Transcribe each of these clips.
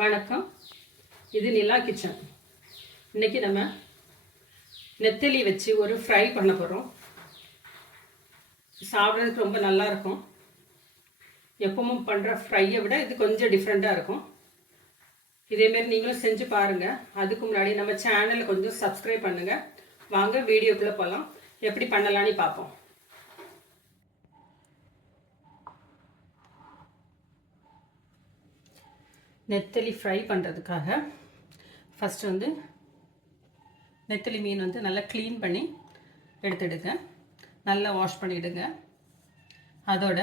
வணக்கம். இது நிலா கிச்சன். இன்னைக்கு நம்ம நெத்தலி வச்சு ஒரு ஃப்ரை பண்ண போகிறோம். சாப்பிட்றதுக்கு ரொம்ப நல்லா இருக்கும். எப்பவும் பண்ணுற ஃப்ரையை விட இது கொஞ்சம் டிஃப்ரெண்ட்டாக இருக்கும். இதேமாரி நீங்களும் செஞ்சு பாருங்கள். அதுக்கு முன்னாடி நம்ம சேனலை கொஞ்சம் சப்ஸ்கிரைப் பண்ணுங்கள். வாங்க வீடியோக்குள்ளே போகலாம். எப்படி பண்ணலான்னு பார்ப்போம். நெத்தலி ஃப்ரை பண்ணுறதுக்காக ஃபஸ்ட்டு நெத்தலி மீன் நல்லா க்ளீன் பண்ணி எடுத்துடுங்க. நல்லா வாஷ் பண்ணிவிடுங்க. அதோட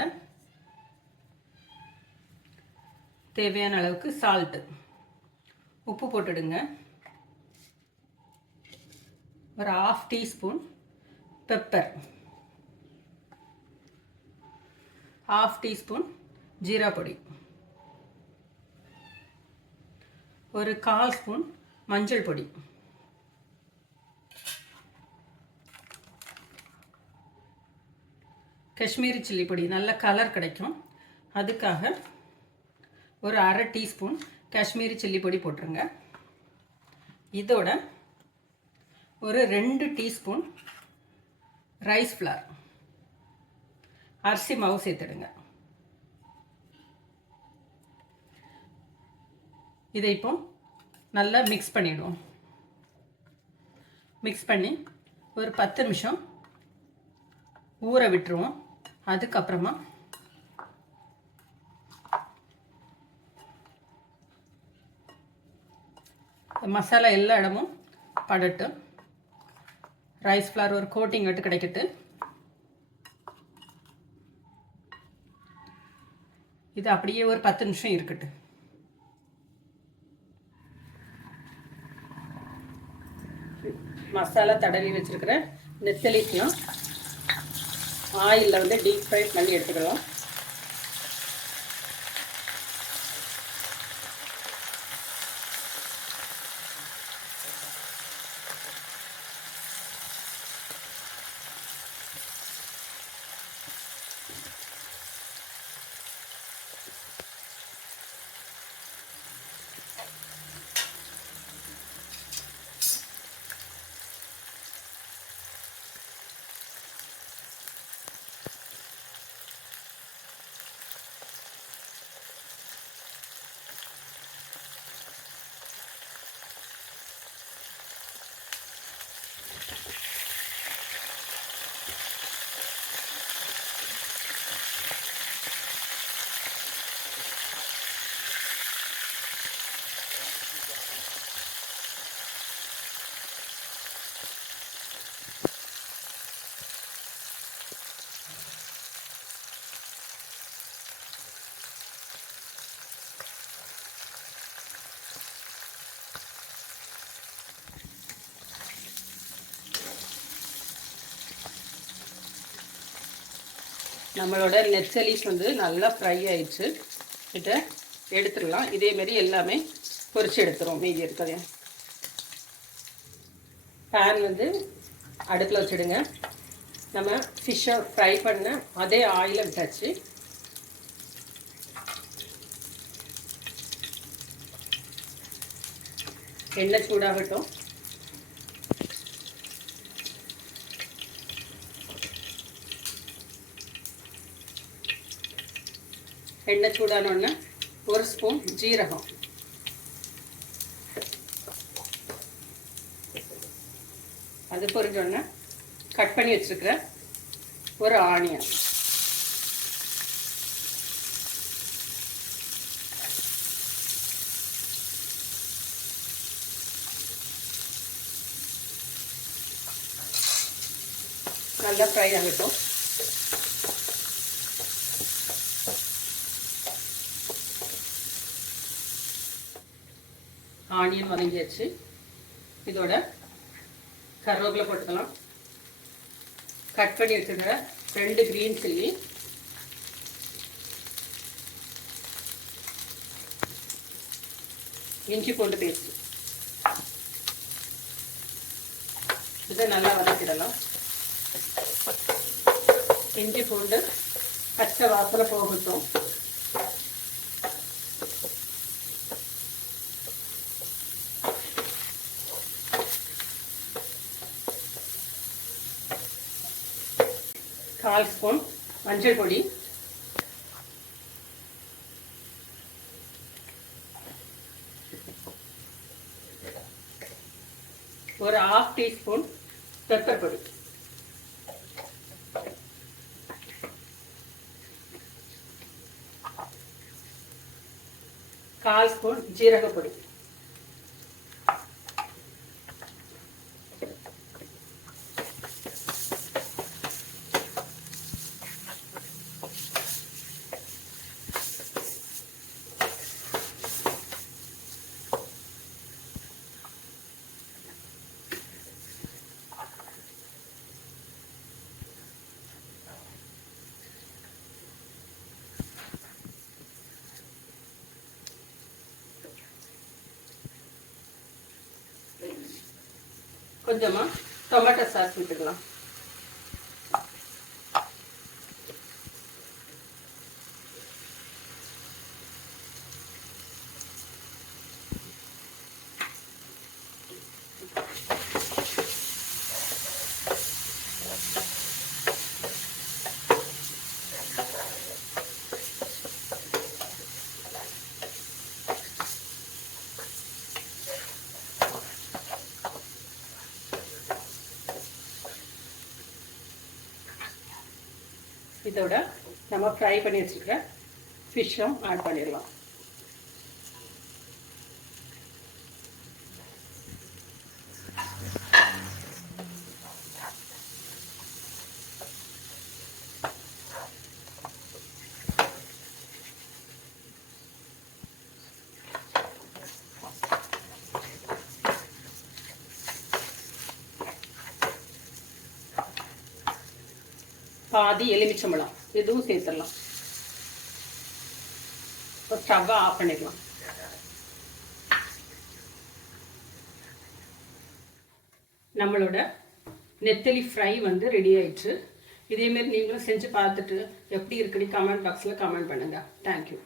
தேவையான அளவுக்கு சால்ட்டு, உப்பு போட்டுடுங்க. ஒரு 1/2 டீஸ்பூன் பெப்பர், 1/2 டீஸ்பூன் ஜீரா பொடி, ஒரு 1/4 ஸ்பூன் மஞ்சள் பொடி, காஷ்மீரி சில்லி பொடி, நல்ல கலர் கிடைக்கும். அதுக்காக ஒரு 1/2 டீஸ்பூன் காஷ்மீரி சில்லி பொடி போட்டுருங்க. இதோட ஒரு 2 டீஸ்பூன் ரைஸ் ஃப்ளார், அரிசி மாவு சேர்த்துடுங்க. இதை இப்போ நல்லா மிக்ஸ் பண்ணிடுவோம். மிக்ஸ் பண்ணி ஒரு 10 நிமிஷம் ஊற விட்டுருவோம். அதுக்கப்புறமா மசாலா எல்லா இடமும் படட்டும். ரைஸ் ஃப்ளார் ஒரு கோட்டிங் விட்டு கிடைக்கட்டு. இது அப்படியே ஒரு 10 நிமிஷம் இருக்கட்டும். மசாலா தடவி வச்சுருக்கிற நெத்தலிக்கெலாம் ஆயிலில் டீப் ஃப்ரை பண்ணி எடுத்துக்கலாம். நம்மளோட நெத்தலிஸ் நல்லா ஃப்ரை ஆயிடுச்சு. இதை எடுத்துடலாம். இதேமாரி எல்லாமே பொரிச்சு எடுத்துருவோம். மீதி இருக்கிறது பேன் அடுப்பில் வச்சுடுங்க. நம்ம ஃபிஷ்ஷை ஃப்ரை பண்ண அதே ஆயிலை விட்டாச்சு. எண்ணெய் சூடாகட்டும். எண்ணெய் சூடானோடனே ஒரு ஸ்பூன் ஜீரகம், அது பொரிஞ்சோடனே கட் பண்ணி வச்சுருக்கிற ஒரு ஆனியன், நல்லா ஃப்ரை ஆகட்டும். ஆனியன் வதங்கியாச்சு. இதோட கருவேப்பிலை போட்டுக்கலாம். கட் பண்ணி வச்சுருக்கிற 2 கிரீன் சில்லி, இஞ்சி பூண்டு பேஸ்ட், இதை நல்லா வதக்கிடலாம். இஞ்சி பூண்டு பச்சை வாசனை போகட்டும். 1/4 ஸ்பூன் மஞ்சள் பொடி, ஒரு 1/2 டீஸ்பூன் பெப்பர் பொடி, 1/4 ஸ்பூன் ஜீரகப்பொடி, கொஞ்சமா டொமேட்டோ சாஸ் விட்டுக்கலாம். இதோட நம்ம ஃப்ரை பண்ணி வச்சுருக்கிற ஃபிஷ்ஷும் ஆட் பண்ணிடலாம். பாதி எலுமிச்சம்பழம் இதுவும் சேர்த்துடலாம். இப்போ ஸ்டவ்வை ஆஃப் பண்ணிடலாம். நம்மளோட நெத்தலி ஃப்ரை வந்து ரெடி ஆயிடுச்சு. இதேமாரி நீங்களும் செஞ்சு பார்த்துட்டு எப்படி இருக்குன்னு கமெண்ட் பாக்ஸில் கமெண்ட் பண்ணுங்கள். தேங்க்யூ.